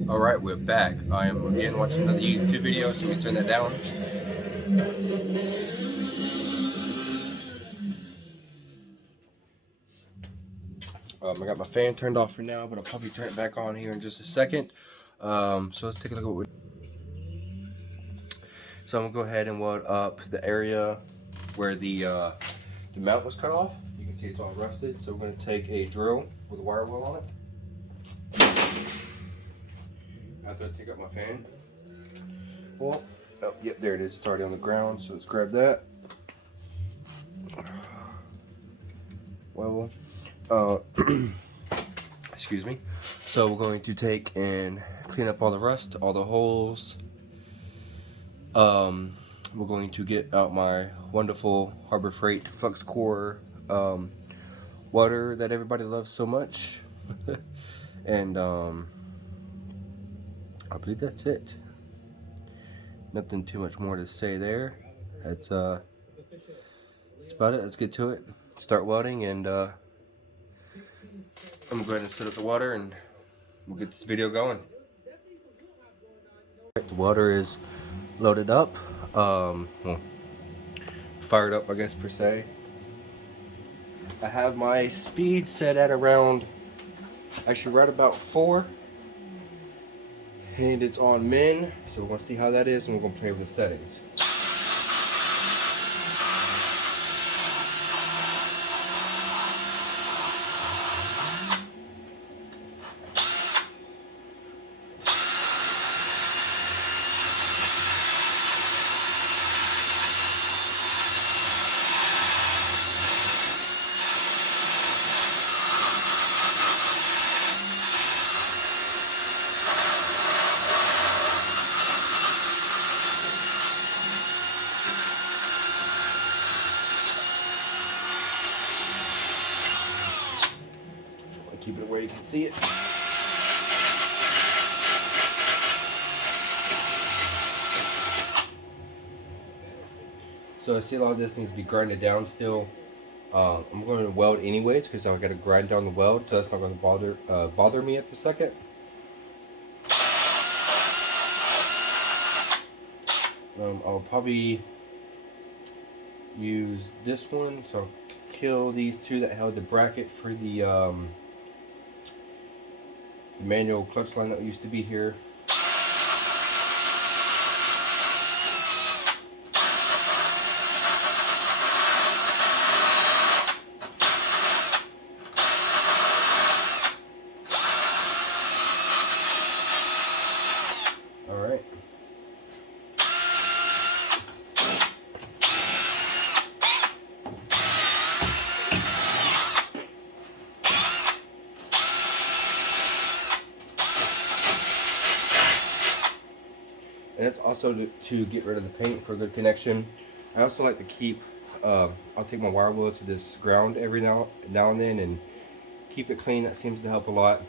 Alright, we're back. I am again watching another YouTube video, so we turn that down. I got my fan turned off for now, but I'll probably turn it back on here in just a second. So let's take a look at what we're... So I'm going to go ahead and weld up the area where the mount was cut off. You can see it's all rusted, so we're going to take a drill with a wire wheel on it. After I take out my fan. Well, oh, yep, there it is. It's already on the ground, so let's grab that. Well, excuse me. So we're going to take and clean up all the rust, all the holes. We're going to get out my wonderful Harbor Freight Flux Core water that everybody loves so much. And I believe that's it. Nothing too much more to say there. That's about it. Let's get to it. Start welding, and I'm gonna go ahead and set up the water and we'll get this video going. The water is loaded up, well, fired up, I guess, per se. I have my speed set at around, actually right about 4, and it's on min, so we're gonna see how that is, and we're gonna play with the settings. Keep it where you can see it. So I see a lot of this needs to be grinded down still. I'm going to weld anyways because I got to grind down the weld, so that's not going to bother me at the second. I'll probably use this one, so I'll kill these two that held the bracket for the manual clutch line that used to be here. Alright. And that's also to get rid of the paint for a good connection. I also like to keep, I'll take my wire wheel to this ground every now and then and keep it clean. That seems to help a lot.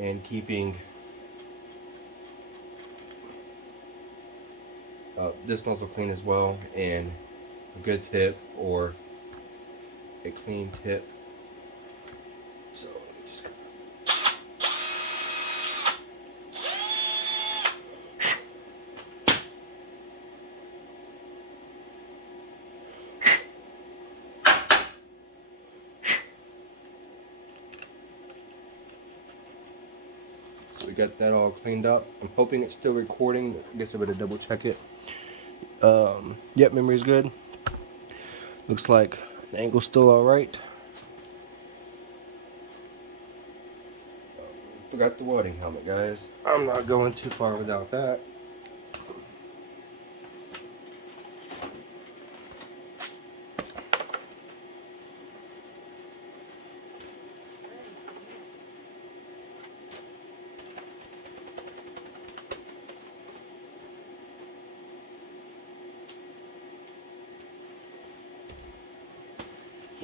And keeping this nozzle clean as well, and a good tip or a clean tip. So just we got that all cleaned up. I'm hoping it's still recording. I guess I better double check it. Yep, memory's good. Looks like the angle's still alright. Forgot the welding helmet, guys. I'm not going too far without that.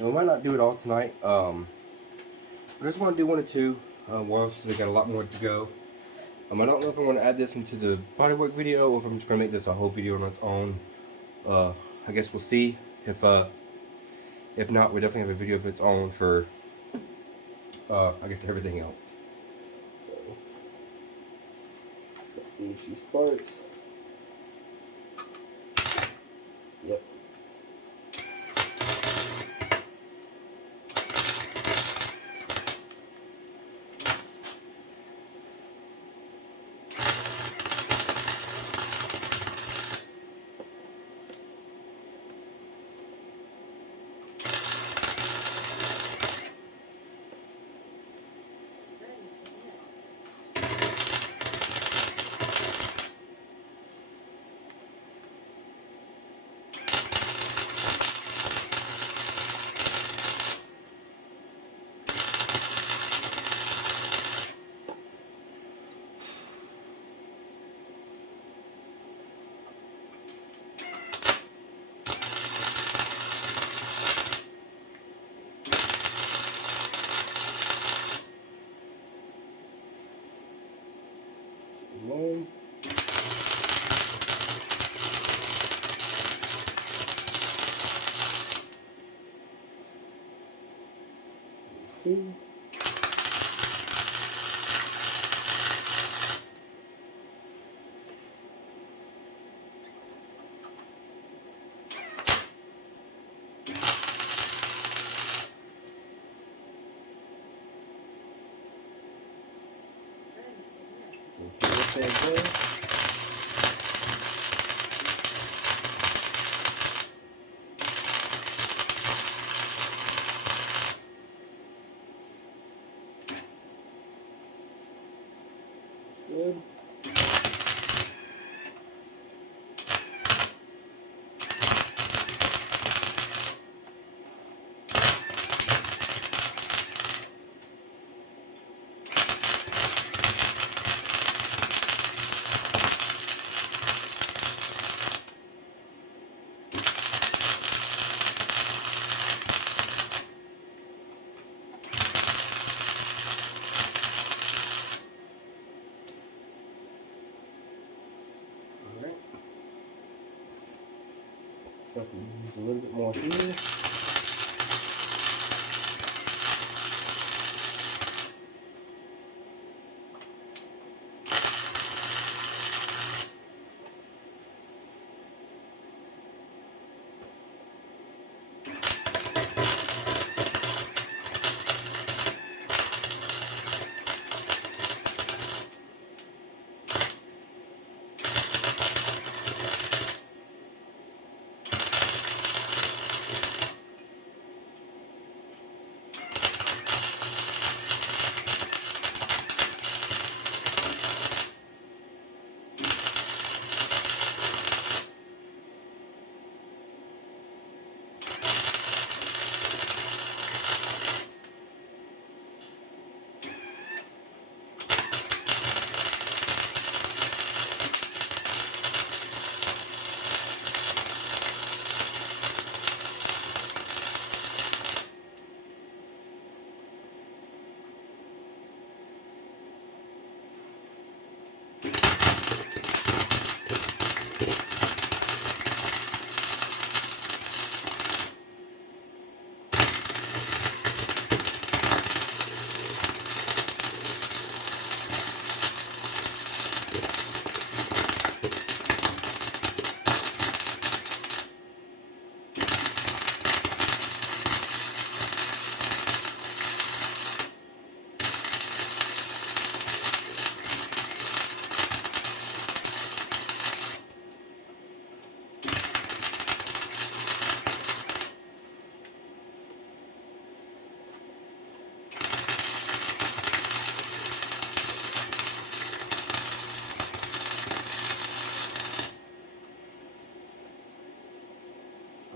We might not do it all tonight. I just want to do 1 or 2. Well, I got a lot more to go. I don't know if I'm going to add this into the bodywork video or if I'm just going to make this a whole video on its own. I guess we'll see. If not, we definitely have a video of its own for I guess everything else. So See if she sparks. Yep. One. Two. Okay, good. Alright. So I can use a little bit more here.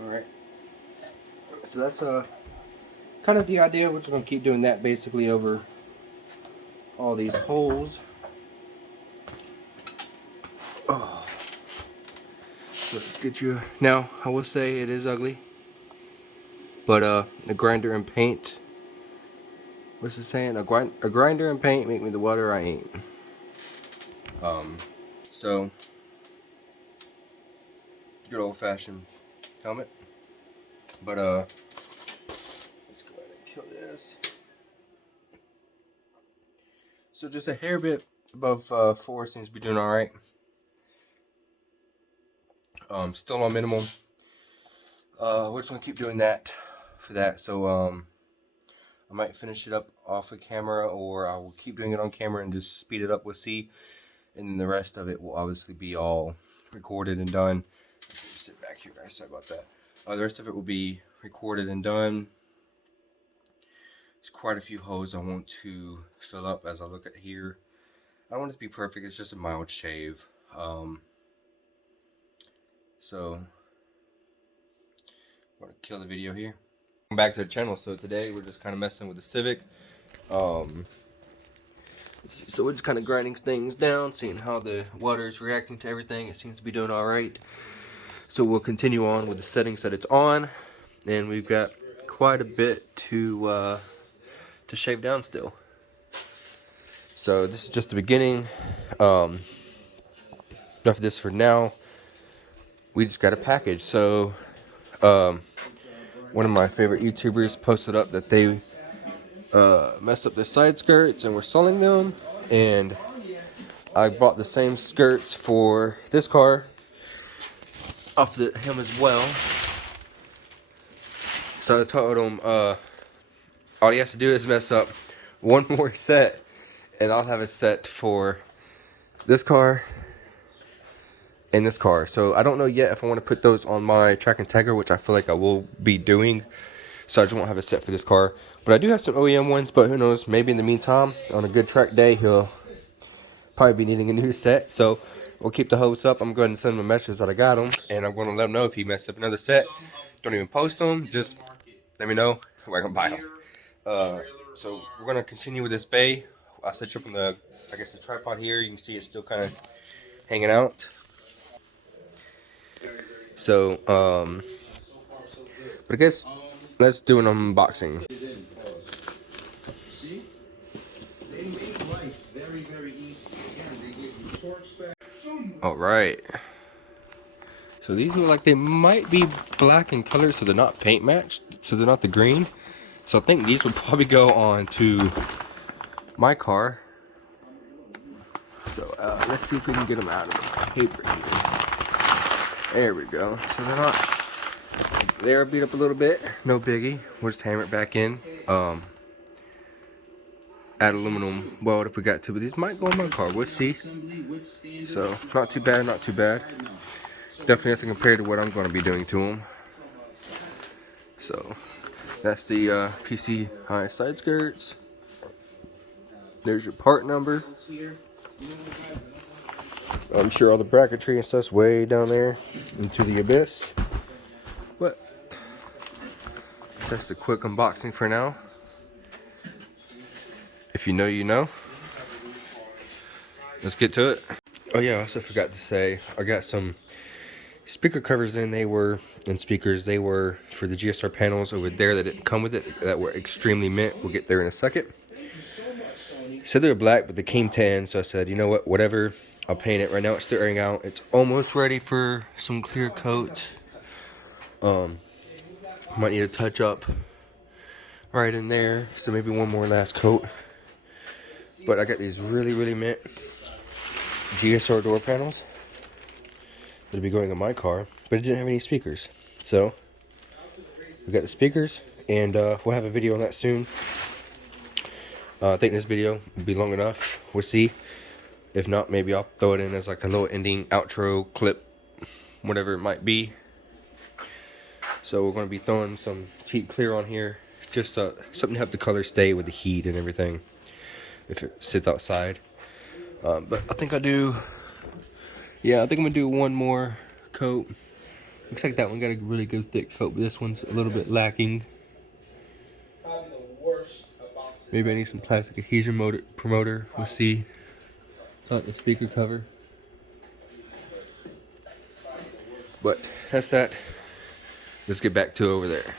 Alright. So that's kind of the idea. We're just going to keep doing that basically over all these holes. Oh. So let's get you. Now, I will say it is ugly. But a grinder and paint. What's it saying? A grinder and paint make me the water I ain't. So good old fashioned helmet. But let's go ahead and kill this. So just a hair bit above 4 seems to be doing all right. Still on minimum. We're just gonna keep doing that for that. So I might finish it up off of camera, or I will keep doing it on camera and just speed it up. We'll see. And then the rest of it will obviously be all recorded and done. Sit back here, guys. Sorry about that. The rest of it will be recorded and done. There's quite a few holes I want to fill up as I look at here. I don't want it to be perfect. It's just a mild shave. So I'm gonna kill the video here. Welcome back to the channel. So today we're just kind of messing with the Civic. So we're just kind of grinding things down, seeing how the water is reacting to everything. It seems to be doing all right. So we'll continue on with the settings that it's on, and we've got quite a bit to shave down still. So this is just the beginning. Enough of this for now. We just got a package. So one of my favorite YouTubers posted up that they messed up their side skirts and were selling them, and I bought the same skirts for this car off him as well. So I told him all he has to do is mess up one more set, and I'll have a set for this car and this car. So I don't know yet if I want to put those on my Track and Tagger, which I feel like I will be doing. So I just won't have a set for this car. But I do have some OEM ones, but who knows, maybe in the meantime, on a good track day, he'll probably be needing a new set. So we'll keep the hopes up. I'm going to send him a message that I got him, and I'm going to let him know if he messed up another set. Don't even post them, just let me know. We're going to buy them. So we're going to continue with this bay. I'll set you up on the, I guess, the tripod here. You can see it's still kind of hanging out. So, but I guess let's do an unboxing. All right. So these look like they might be black in color, so they're not paint matched, so they're not the green. So I think these would probably go on to my car. So let's see if we can get them out of the paper here. There we go. So they're beat up a little bit. No biggie. We'll just hammer it back in. Add aluminum weld if we got to, but these might go on my car. We'll see. So not too bad, not too bad. Definitely nothing compared to what I'm going to be doing to them. So that's the PC high side skirts. There's your part number. I'm sure all the bracketry and stuff's way down there into the abyss. But that's the quick unboxing for now. If you know, you know. Let's get to it. Oh yeah, I also forgot to say, I got some speaker covers in. They were for the GSR panels over there that didn't come with it, that were extremely mint. We'll get there in a second. Said they were black, but they came tan, so I said, you know what, whatever, I'll paint it. Right now it's still airing out. It's almost ready for some clear coat. Might need a touch up right in there, so maybe one more last coat. But I got these really mint GSR door panels that'll be going on my car, but it didn't have any speakers. So we got the speakers, and we'll have a video on that soon. I think this video will be long enough. We'll see. If not, maybe I'll throw it in as like a little ending outro clip, whatever it might be. So we're going to be throwing some cheap clear on here, just something to help the color stay with the heat and everything if it sits outside. But I think I think I'm gonna do one more coat. Looks like that one got a really good thick coat, but this one's a little bit lacking. Maybe I need some plastic adhesion promoter. We'll see. It's like the speaker cover. But that's that. Let's get back to over there.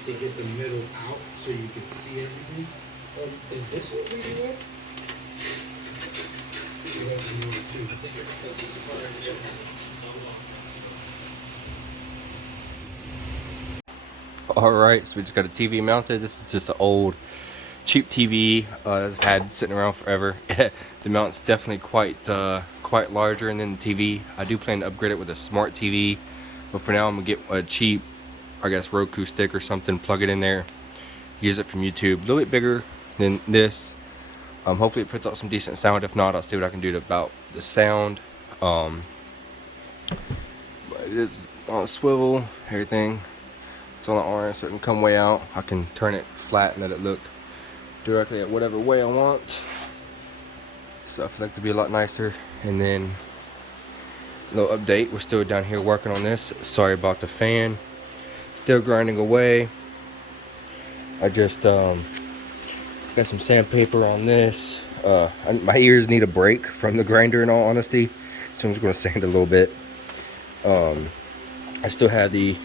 to get the middle out so you can see everything. Is this what we do? Alright, so we just got a TV mounted. This is just an old cheap TV I've had sitting around forever. The mount's definitely quite larger than the TV. I do plan to upgrade it with a smart TV, but for now I'm gonna get a cheap, I guess, Roku stick or something, plug it in there, use it from YouTube. A little bit bigger than this. Hopefully it puts out some decent sound. If not, I'll see what I can do about the sound. But it is on a swivel, everything. It's on the arm, so it can come way out. I can turn it flat and let it look directly at whatever way I want. So I feel like it'd be a lot nicer. And then a little update, we're still down here working on this. Sorry about the fan. Still grinding away. I just got some sandpaper on this. My ears need a break from the grinder in all honesty. So I'm just gonna sand a little bit. I still have the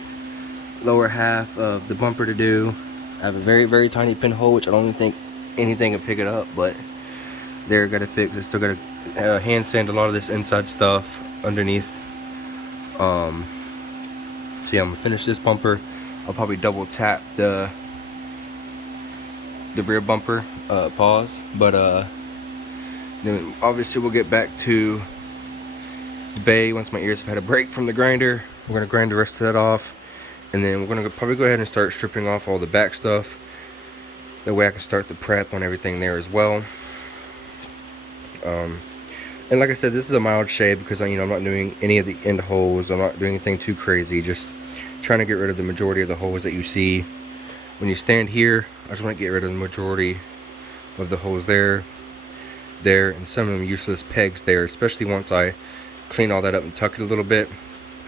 lower half of the bumper to do. I have a very tiny pinhole, which I don't even think anything can pick it up, but they're gotta fix. I still gotta hand sand a lot of this inside stuff underneath. So yeah, I'm gonna finish this bumper. I'll probably double tap the rear bumper, pause, but then obviously we'll get back to the bay once my ears have had a break from the grinder. We're gonna grind the rest of that off. And then we're gonna probably go ahead and start stripping off all the back stuff. That way I can start the prep on everything there as well. And like I said, this is a mild shave because I'm not doing any of the end holes. I'm not doing anything too crazy. Just trying to get rid of the majority of the holes that you see. When you stand here, I just want to get rid of the majority of the holes there, and some of them useless pegs there. Especially once I clean all that up and tuck it a little bit.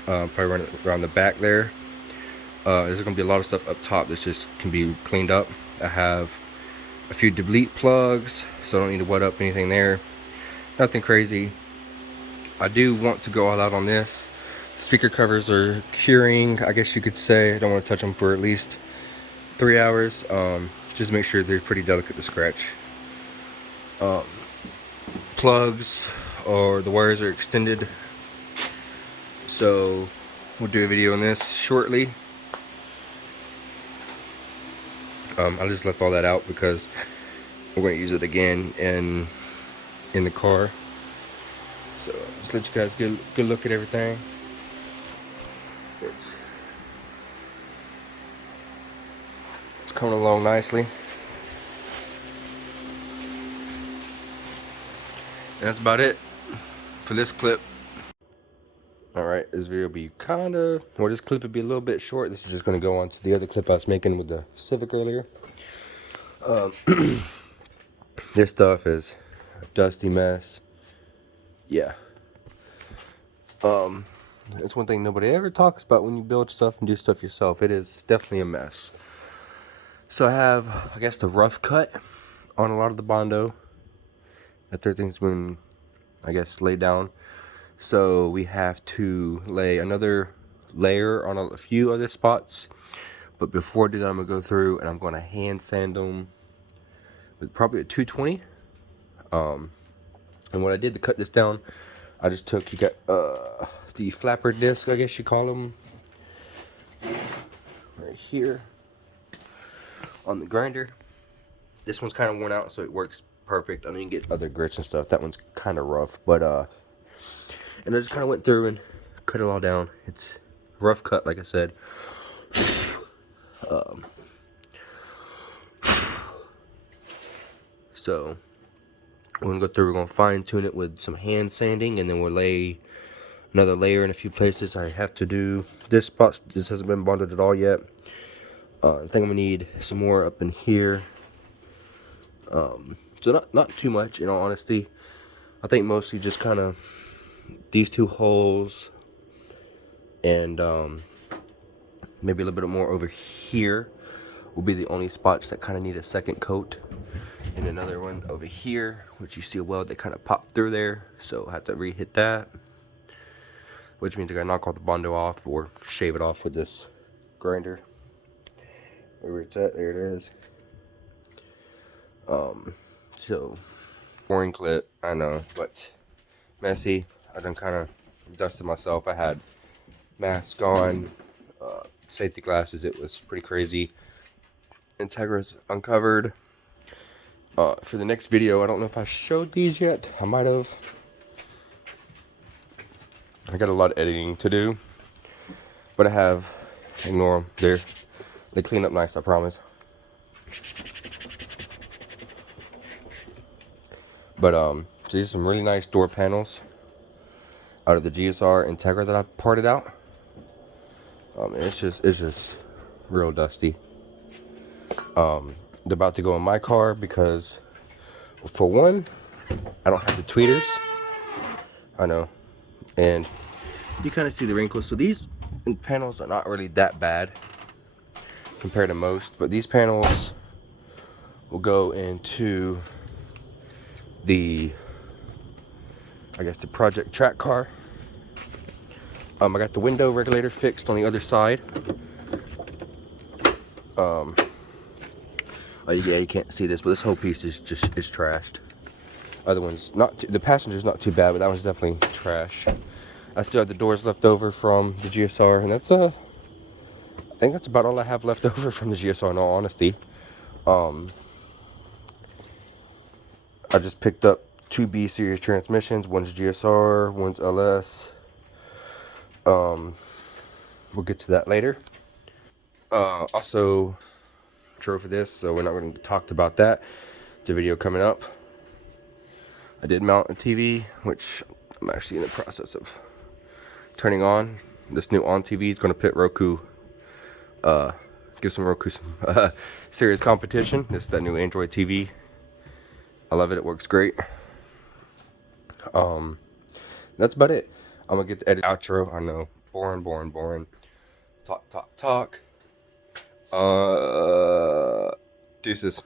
Probably run it around the back there. There's going to be a lot of stuff up top that just can be cleaned up. I have a few delete plugs, so I don't need to wet up anything there. Nothing crazy. I do want to go all out on this. Speaker covers are curing, I guess you could say. I don't want to touch them for at least 3 hours. Just make sure they're pretty delicate to scratch. Plugs or the wires are extended, so we'll do a video on this shortly. I just left all that out because we're going to use it again in the car. So just let you guys get a good look at everything. It's coming along nicely. And that's about it for this clip. Alright, this video will be this clip would be a little bit short. This is just going to go on to the other clip I was making with the Civic earlier. This stuff is a dusty mess. Yeah. It's one thing nobody ever talks about when you build stuff and do stuff yourself. It is definitely a mess. So I have, I guess, the rough cut on a lot of the Bondo. That everything's been, I guess, laid down. So we have to lay another layer on a few other spots. But before I do that, I'm going to go through and I'm going to hand sand them with probably a 220. And what I did to cut this down, I just took, you got the flapper disc, I guess you call them, right here on the grinder. This one's kind of worn out, so it works perfect. I mean, you get other grits and stuff. That one's kind of rough, but and I just kind of went through and cut it all down. It's rough cut, like I said. So we're gonna go through. We're gonna fine tune it with some hand sanding, and then we'll lay another layer in a few places. I have to do this spot. This hasn't been bonded at all yet. I think I'm gonna need some more up in here. So not too much, in all honesty. I think mostly just kind of these two holes and maybe a little bit more over here will be the only spots that kind of need a second coat, and another one over here, which you see a weld that kind of popped through there, so I have to re-hit that, which means I gotta knock all the Bondo off or shave it off with this grinder. where it's at. There it is. So boring clip, I know, but messy. I done kind of dusted myself. I had mask on, safety glasses. It was pretty crazy. Integra's uncovered. For the next video, I don't know if I showed these yet. I might have. I got a lot of editing to do, but I have. Ignore them. They clean up nice, I promise. But so these are some really nice door panels out of the GSR Integra that I parted out. It's just real dusty. They're about to go in my car because, for one, I don't have the tweeters. I know, and you kind of see the wrinkles. So these panels are not really that bad compared to most, but these panels will go into the, I guess, the project track car. I got the window regulator fixed on the other side. Oh yeah, you can't see this, but this whole piece is trashed. Other one's not the passenger's not too bad, but that one's definitely trash. I still have the doors left over from the GSR, and that's I think that's about all I have left over from the GSR, in all honesty. I just picked up 2 B series transmissions. One's GSR, one's LS. We'll get to that later. Also drove for this, so we're not going to talk about that. It's a video coming up. I did mount a TV, which I'm actually in the process of turning on. This new on TV is going to pit Roku, give some Roku some serious competition. This is that new Android TV. I love it. It works great. That's about it. I'm gonna get the edit outro. I know, boring. Talk. Deuces.